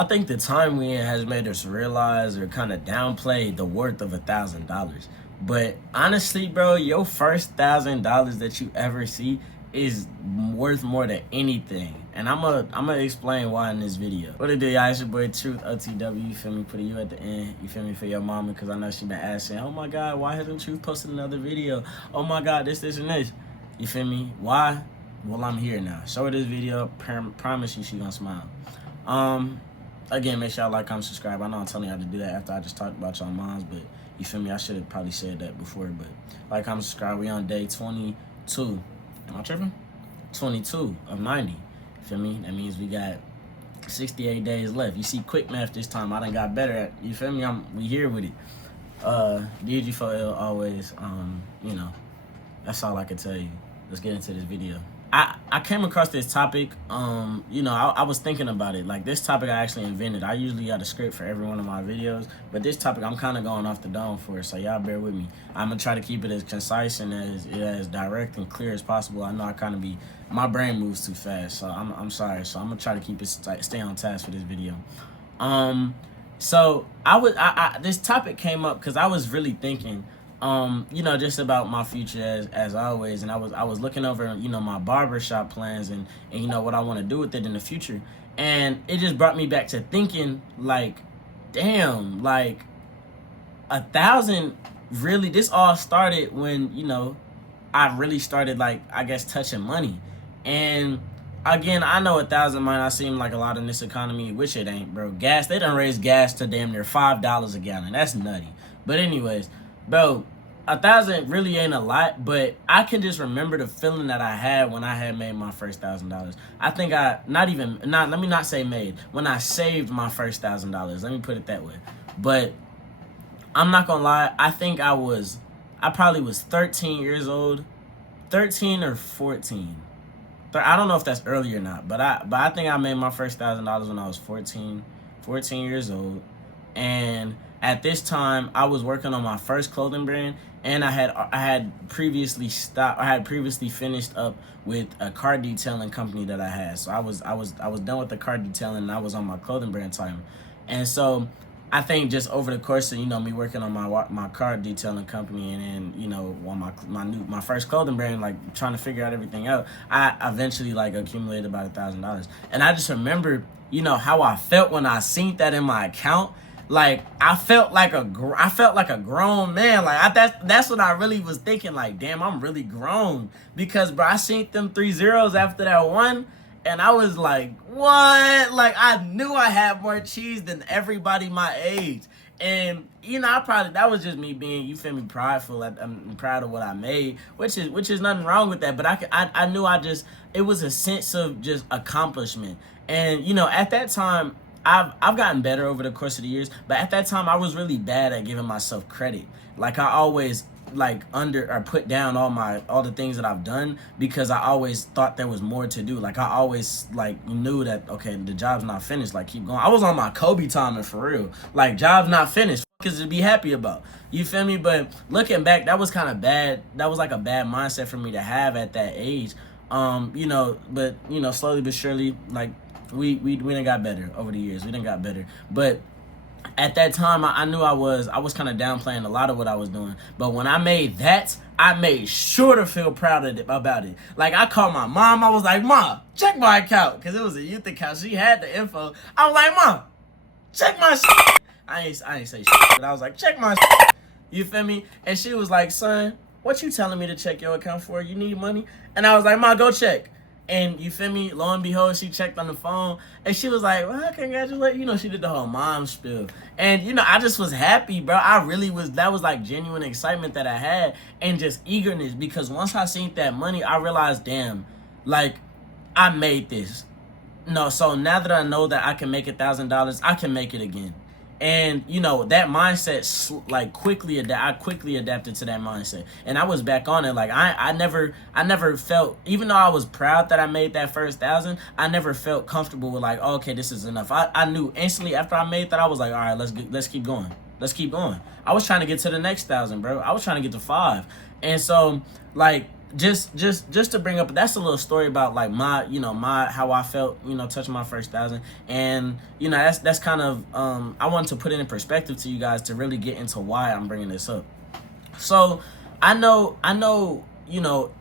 I think the time we in has made us realize or kind of downplay the worth of $1,000. But honestly, bro, your first $1,000 that you ever see is worth more than anything. And I'm gonna explain why in this video. What it do, y'all? It's your boy Truth OTW. You feel me? Put a U at the end. You feel me? For your mama, because I know she been asking, oh my God, why hasn't Truth posted another video? Oh my God, this, and this. You feel me? Why? Well, I'm here now. Show her this video. Promise you she gonna smile. Again, make sure y'all like, comment, subscribe. I know I'm telling y'all to do that after I just talked about y'all moms, but you feel me? I should have probably said that before, but like, comment, subscribe. We on day 22. Am I tripping? 22 of 90. You feel me? That means we got 68 days left. You see, quick math this time. I done got better at. You feel me? We here with it. DG4L always. You know, that's all I can tell you. Let's get into this video. I came across this topic, you know, I was thinking about it. Like, this topic I actually invented. I usually got a script for every one of my videos, but this topic I'm kind of going off the dome for, so y'all bear with me. I'm going to try to keep it as concise and as direct and clear as possible. I know I kind of my brain moves too fast, so I'm sorry. So I'm going to try to keep it, stay on task for this video. So this topic came up because I was really thinking, you know, just about my future as always, and I was looking over, you know, my barbershop plans and you know what I want to do with it in the future, and it just brought me back to thinking, like, damn, like 1,000 really. This all started when, you know, I really started, like, I guess, touching money. And again, I know 1,000 might not seem like a lot in this economy, which it ain't, bro. Gas, they done raised gas to damn near $5 a gallon. That's nutty. But anyways, bro, 1,000 really ain't a lot, but I can just remember the feeling that I had when I had made my first $1,000. I think let me not say made, when I saved my first $1,000. Let me put it that way. But I'm not gonna lie, I think I probably was 13 years old, 13 or 14. I don't know if that's early or not, but I think I made my first $1,000 when I was 14 years old. And at this time, I was working on my first clothing brand, and I had previously finished up with a car detailing company that I had. So I was done with the car detailing, and I was on my clothing brand time. And so I think just over the course of, you know, me working on my car detailing company, and then, you know, on my first clothing brand, like trying to figure out everything out, I eventually, like, accumulated about $1,000. And I just remember, you know, how I felt when I seen that in my account. Like, I felt like a grown man. Like, that's what I really was thinking. Like, damn, I'm really grown, because, bro, I seen them 3 zeros after that one, and I was like, what? Like, I knew I had more cheese than everybody my age. And, you know, that was just me being, you feel me, prideful. I'm proud of what I made, which is nothing wrong with that. But I knew it was a sense of just accomplishment. And, you know, at that time, I've gotten better over the course of the years, but at that time I was really bad at giving myself credit. Like, I always put down all the things that I've done, because I always thought there was more to do. Like, I always, like, knew that, okay, the job's not finished, like, keep going. I was on my Kobe timing for real. Like, job's not finished, because to be happy about. You feel me? But looking back, that was kind of bad. That was like a bad mindset for me to have at that age. You know, but, you know, slowly but surely, like, we done got better over the years. We done got better. But at that time, I knew I was kind of downplaying a lot of what I was doing. But when I made that, I made sure to feel proud about it. Like, I called my mom. I was like, Mom, check my account. Because it was a youth account. She had the info. I was like, Mom, check my shit. I ain't say shit, but I was like, check my shit. You feel me? And she was like, son, what you telling me to check your account for? You need money? And I was like, Mom, go check. And you feel me? Lo and behold, she checked on the phone, and she was like, well, congratulations. You know, she did the whole mom spiel. And, you know, I just was happy, bro. I really was. That was like genuine excitement that I had, and just eagerness, because once I seen that money, I realized, damn, like, I made this. No, so now that I know that I can make $1,000, I can make it again. And, you know, that mindset, like, I quickly adapted to that mindset. And I was back on it. Like, I never felt, even though I was proud that I made that first 1,000, I never felt comfortable with, like, oh, okay, this is enough. I knew instantly after I made that, I was like, all right, let's keep going. Let's keep going. I was trying to get to the next 1,000, bro. I was trying to get to 5. And so, like, just to bring up, that's a little story about like my, how I felt, touching my first 1,000. And that's kind of, I wanted to put it in perspective to you guys to really get into why I'm bringing this up. So I know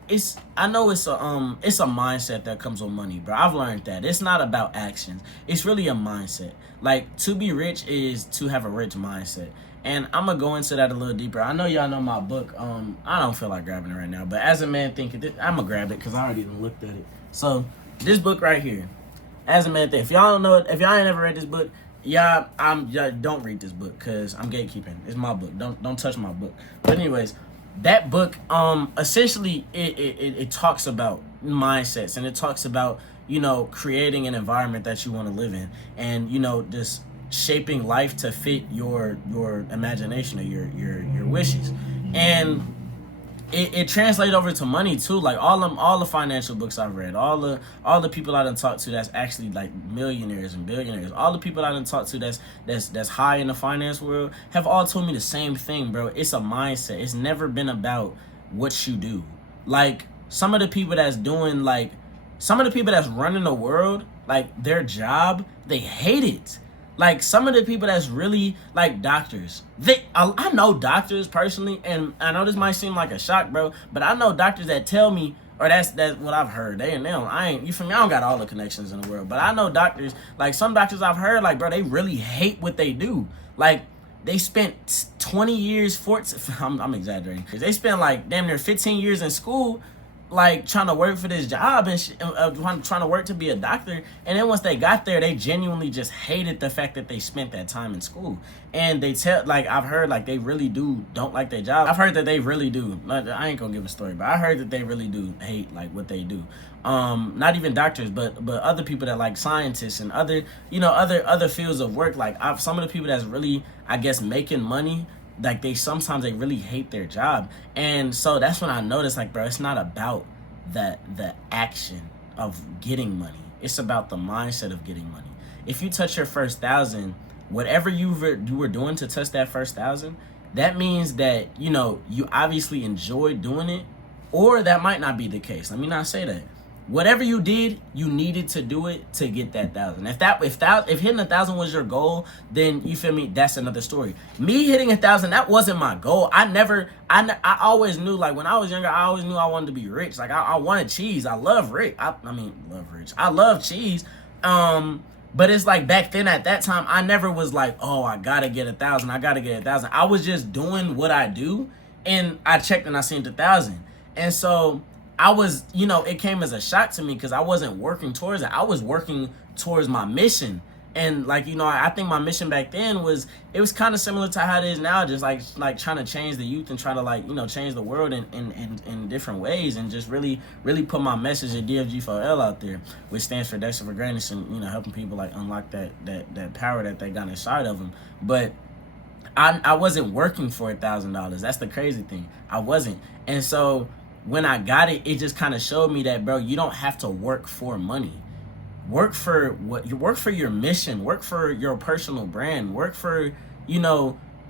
it's a mindset that comes with money, bro. I've learned that it's not about actions. It's really a mindset. Like, to be rich is to have a rich mindset. And I'm gonna go into that a little deeper. I know y'all know my book. I don't feel like grabbing it right now, but As a Man Thinketh, I'm gonna grab it because I already looked at it. So this book right here, As a Man Thinketh. If y'all don't know it, if y'all ain't never read this book, y'all don't read this book because I'm gatekeeping. It's my book. Don't touch my book. But anyways, that book essentially it talks about mindsets, and it talks about creating an environment that you want to live in, and just shaping life to fit your imagination or your wishes. And it translates over to money too. Like all the financial books I've read, all the people I done talked to that's actually like millionaires and billionaires, all the people I done talked to that's high in the finance world have all told me the same thing, bro. It's a mindset. It's never been about what you do. Like some of the people that's running the world, like their job, they hate it. Like some of the people that's really like doctors, I know doctors personally, and I know this might seem like a shock, bro, but I know doctors that tell me, or that's what I've heard. They don't, you feel me? I don't got all the connections in the world, but I know doctors, like some doctors I've heard, like, bro, they really hate what they do. Like they spent 20 years, 14, I'm exaggerating. They spent like damn near 15 years in school, like trying to work for this job and trying to work to be a doctor, and then once they got there, they genuinely just hated the fact that they spent that time in school. And they tell, like, I've heard like they really don't like their job. I've heard that they really do. I ain't gonna give a story, but I heard that they really do hate like what they do. Not even doctors, but other people that like scientists and other fields of work. Like some of the people that's really, I guess, making money, like sometimes they really hate their job. And so that's when I noticed, like, bro, it's not about the action of getting money. It's about the mindset of getting money. If you touch your first 1,000, whatever you were doing to touch that first 1,000, that means that you obviously enjoyed doing it, or that might not be the case. Let me not say that. Whatever you did, you needed to do it to get that 1,000. If hitting 1,000 was your goal, then you feel me, that's another story. Me hitting 1,000, that wasn't my goal. I always knew, like when I was younger, I always knew I wanted to be rich. Like I wanted cheese. I love rich. I love cheese. But it's like back then at that time, I never was like, oh, I gotta get 1,000. I gotta get 1,000. I was just doing what I do, and I checked and I seen 1,000. And so I was, it came as a shock to me because I wasn't working towards it. I was working towards my mission. And like, I think my mission back then was kind of similar to how it is now, just like trying to change the youth and try to like, change the world in different ways, and just really put my message of DFG4L out there, which stands for Dexter for Greatness, and helping people like unlock that power that they got inside of them. But I wasn't working for $1,000. That's the crazy thing. I wasn't. And so when I got it, it just kind of showed me that, bro, you don't have to work for money. Work for your mission, work for your personal brand, work for,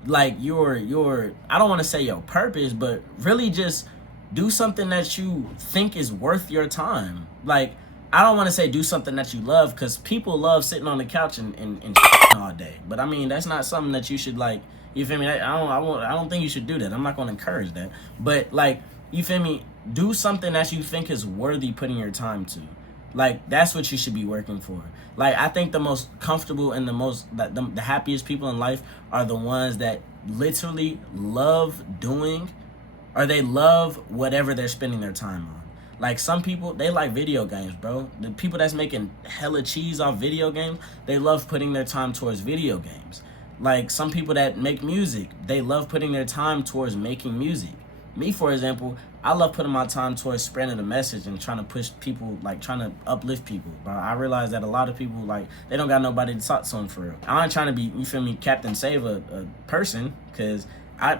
like your I don't want to say your purpose, but really just do something that you think is worth your time. Like, I don't want to say do something that you love, because people love sitting on the couch and all day. But I mean, that's not something that you should, like, you feel me? I don't think you should do that. I'm not going to encourage that. But like, you feel me? Do something that you think is worthy putting your time to. Like, that's what you should be working for. Like, I think the most comfortable and the happiest people in life are the ones that literally love doing, or they love whatever they're spending their time on. Like, some people, they like video games, bro. The people that's making hella cheese off video games, they love putting their time towards video games. Like, some people that make music, they love putting their time towards making music. Me, for example, I love putting my time towards spreading the message and trying to push people, like trying to uplift people. But I realize that a lot of people, like, they don't got nobody to talk to them for real. I ain't trying to be, you feel me, Captain Save a person, because I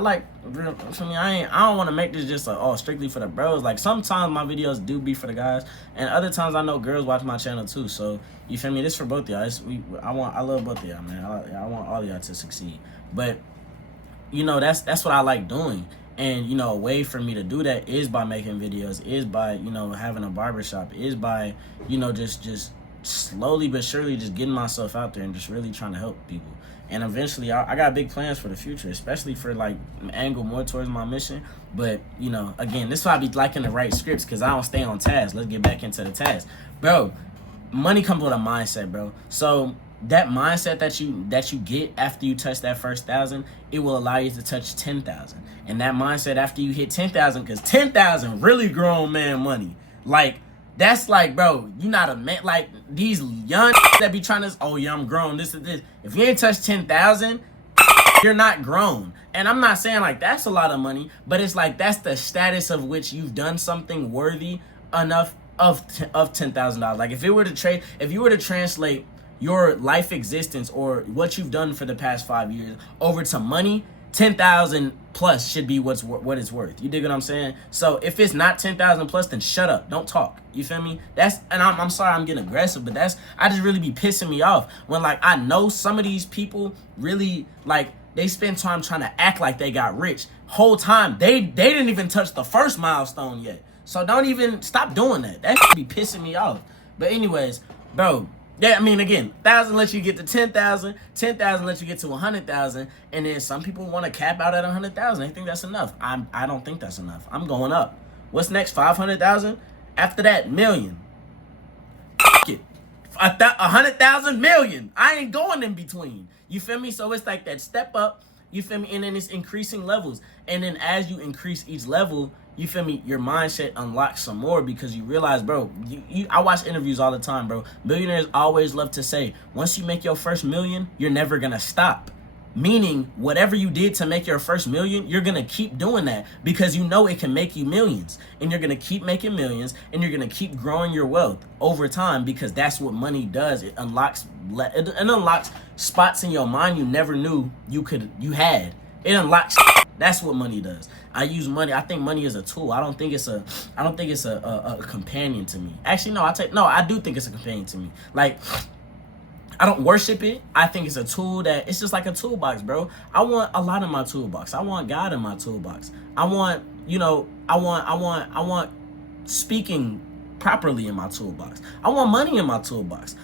like, for me, I don't want to make this just like, strictly for the bros. Like, sometimes my videos do be for the guys, and other times I know girls watch my channel too. So you feel me, this for both y'all. I love both of y'all, man. I want all y'all to succeed. But you know, that's what I like doing. And, you know, a way for me to do that is by making videos, is by, you know, having a barbershop, is by, you know, just slowly but surely just getting myself out there and just really trying to help people. And eventually, I got big plans for the future, especially for, like, angle more towards my mission. But, you know, again, this is why I be liking to write scripts, because I don't stay on task. Let's get back into the task. Bro, money comes with a mindset, bro. So that mindset that you get after you touch that first 1,000, it will allow you to touch 10,000. And that mindset after you hit 10,000, because 10,000 really grown man money. Like, that's like, bro, you not a man. Like, these young that be trying to, oh yeah, I'm grown, this and this. If you ain't touched 10,000, you're not grown. And I'm not saying like that's a lot of money, but it's like that's the status of which you've done something worthy enough of $10,000. Like, if you were to translate your life existence or what you've done for the past 5 years over to money, 10,000 plus should be what it's worth. You dig what I'm saying? So if it's not 10,000 plus, then shut up, don't talk. You feel me? I'm sorry I'm getting aggressive, but I just really be pissing me off when, like, I know some of these people really, like, they spend time trying to act like they got rich. Whole time they didn't even touch the first milestone yet. So don't even stop doing that. That be pissing me off. But anyways, bro, yeah, I mean, again, 1,000 lets you get to 10,000, 10,000 lets you get to 100,000, and then some people want to cap out at 100,000. They think that's enough. I don't think that's enough. I'm going up. What's next? 500,000. After that, million. It. 100,000, million. I ain't going in between. You feel me? So it's like that step up. You feel me? And then it's increasing levels. And then as you increase each level, you feel me, your mindset unlocks some more, because you realize, bro, I watch interviews all the time, bro. Billionaires always love to say, once you make your first million, you're never going to stop. Meaning, whatever you did to make your first million, you're going to keep doing that, because you know it can make you millions. And you're going to keep making millions, and you're going to keep growing your wealth over time, because that's what money does. It unlocks spots in your mind you never knew you had. It unlocks. That's what money does. I use money. I think money is a tool. I don't think it's a companion to me. Actually, no. I do think it's a companion to me. Like, I don't worship it. I think it's a tool that, it's just like a toolbox, bro. I want a lot in my toolbox. I want God in my toolbox. I want speaking properly in my toolbox. I want money in my toolbox.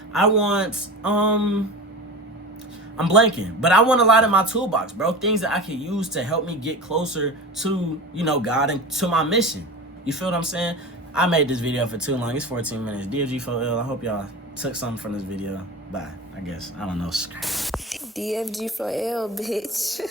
I'm blanking, but I want a lot in my toolbox, bro. Things that I can use to help me get closer to, you know, God and to my mission. You feel what I'm saying? I made this video for too long. It's 14 minutes. DFG4L. I hope y'all took something from this video. Bye. I guess. I don't know. DFG4L, bitch.